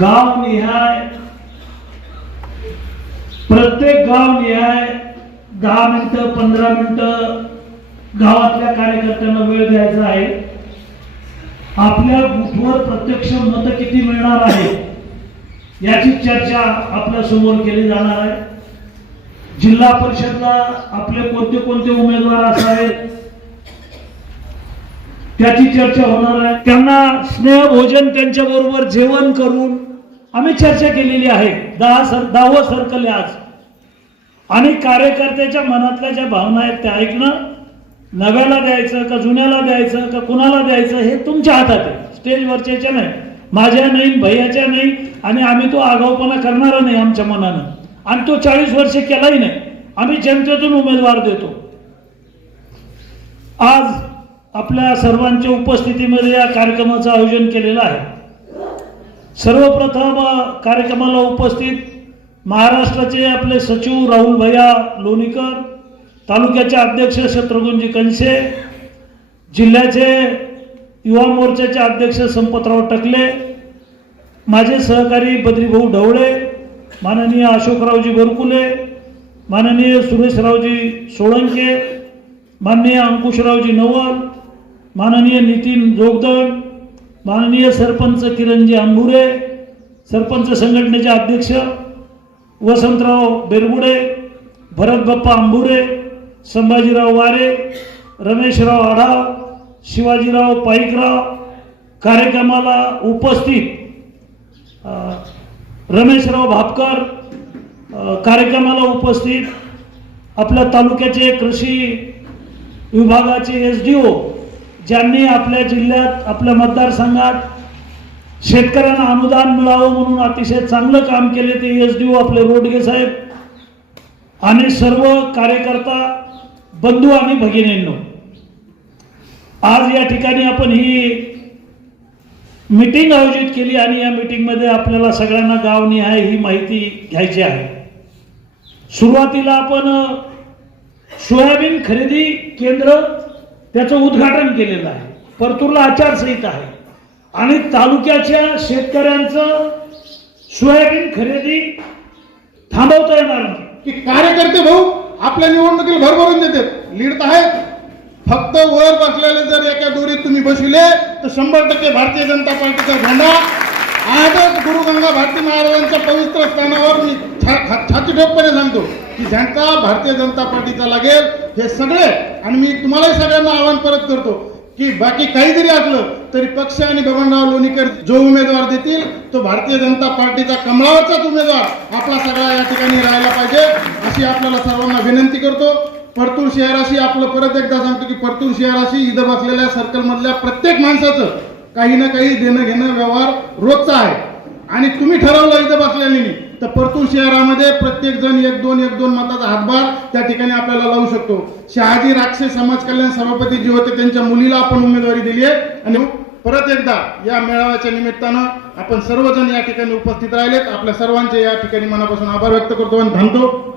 गाव निहाय प्रत्येक गाव निहाय दहा मिनिटं पंधरा मिनिटं गावातल्या कार्यकर्त्यांना वेळ द्यायचा आहे. आपल्या बुथवर प्रत्यक्ष मत किती मिळणार आहे याची चर्चा आपल्यासमोर केली जाणार आहे. जिल्हा परिषदला आपले कोणते कोणते उमेदवार असावेत त्याची चर्चा होणार आहे. त्यांना स्नेहभोजन त्यांच्या बरोबर जेवण करून आम्ही चर्चा केलेली आहे. दहा सर दहावं सर्कल आहे आज. आणि कार्यकर्त्याच्या मनातल्या ज्या भावना आहेत त्या ऐकणं नव्याला द्यायचं का जुन्याला द्यायचं का कुणाला द्यायचं हे तुमच्या हातात आहे. स्टेजवरच्याच्या नाही. माझ्या नाही भैयाच्या नाही आणि आम्ही तो आगाऊपणा करणारा नाही आमच्या मनानं. आणि तो चाळीस वर्ष केलाही नाही. आम्ही जनतेतून उमेदवार देतो. आज आपल्या सर्वांच्या उपस्थितीमध्ये या कार्यक्रमाचं आयोजन केलेलं आहे. सर्वप्रथम कार्यक्रमाला उपस्थित महाराष्ट्राचे आपले सचिव राहुल भैया लोणीकर तालुक्याचे अध्यक्ष शत्रुघ्नजी कंसे जिल्ह्याचे युवा मोर्चाचे अध्यक्ष संपतराव टकले माझे सहकारी बद्रीभाऊ ढवळे माननीय अशोकरावजी बरकुले माननीय सुरेशरावजी सोळंके माननीय अंकुशरावजी नवल माननीय नितीन जोगदण माननीय सरपंच किरणजी आंबुरे सरपंच संघटनेचे अध्यक्ष वसंतराव बेरगुडे भरत बाप्पा आंबुरे संभाजीराव वारे रमेशराव आढाव शिवाजीराव पाईकराव कार्यक्रमाला उपस्थित रमेशराव भापकर कार्यक्रमाला उपस्थित आपल्या तालुक्याचे कृषी विभागाचे एस डी ओ ज्यांनी आपल्या जिल्ह्यात आपल्या मतदारसंघात शेतकऱ्यांना अनुदान मिळावं म्हणून अतिशय चांगलं काम केले ते एस डी ओ आपले रोडगे साहेब आणि सर्व कार्यकर्ता बंधू आणि भगिनींनो. आज या ठिकाणी आपण ही मीटिंग आयोजित केली आणि या मीटिंगमध्ये आपल्याला सगळ्यांना गावनिहाय ही माहिती घ्यायची आहे. सुरुवातीला आपण सोयाबीन खरेदी केंद्र त्याचं उद्घाटन केलेलं आहे. परतूरला आचारसंहिता आहे. आणि तालुक्याच्या शेतकऱ्यांचं सोयाबीन खरेदी थांबवता येणार नाही. की कार्यकर्ते भाऊ आपल्या निवडणुकीला भरभरून देतात. लीड तर आहेत. फक्त वर बसलेले जर एका दोरीत तुम्ही बसविले तर शंभर टक्के भारतीय जनता पार्टीचा झेंडा आजच गुरु गंगा भारती महाराजांच्या पवित्र स्थानावर मी छा- छाती ठोकपणे सांगतो की झेंडा भारतीय जनता पार्टीचा लागेल हे सगळे आणि मी तुम्हालाही सगळ्यांना आवाहन परत करतो की बाकी काही जरी असलं तरी पक्ष आणि बबनराव लोणीकर जो उमेदवार देतील तो भारतीय जनता पार्टीचा कमळावरचाच उमेदवार आपला सगळा या ठिकाणी राहायला पाहिजे अशी आपल्याला सर्वांना विनंती करतो. परतूर शहराशी आपलं परत एकदा सांगतो की परतूर शहराशी इथं बसलेल्या सर्कलमधल्या प्रत्येक माणसाचं काही ना काही देणं घेणं व्यवहार रोजचा आहे. आणि तुम्ही ठरवलं इथं बसलेली तर परतूर शहरामध्ये प्रत्येक जण एक दोन एक दोन मताचा हातभार त्या ठिकाणी आपल्याला लावू शकतो. शहाजी राक्षे समाज कल्याण सभापती जे होते त्यांच्या मुलीला आपण उमेदवारी दिली आहे. आणि परत एकदा या मेळाव्याच्या निमित्तानं आपण सर्वजण या ठिकाणी उपस्थित राहिलेत. आपल्या सर्वांचे या ठिकाणी मनापासून आभार व्यक्त करतो आणि थांबतो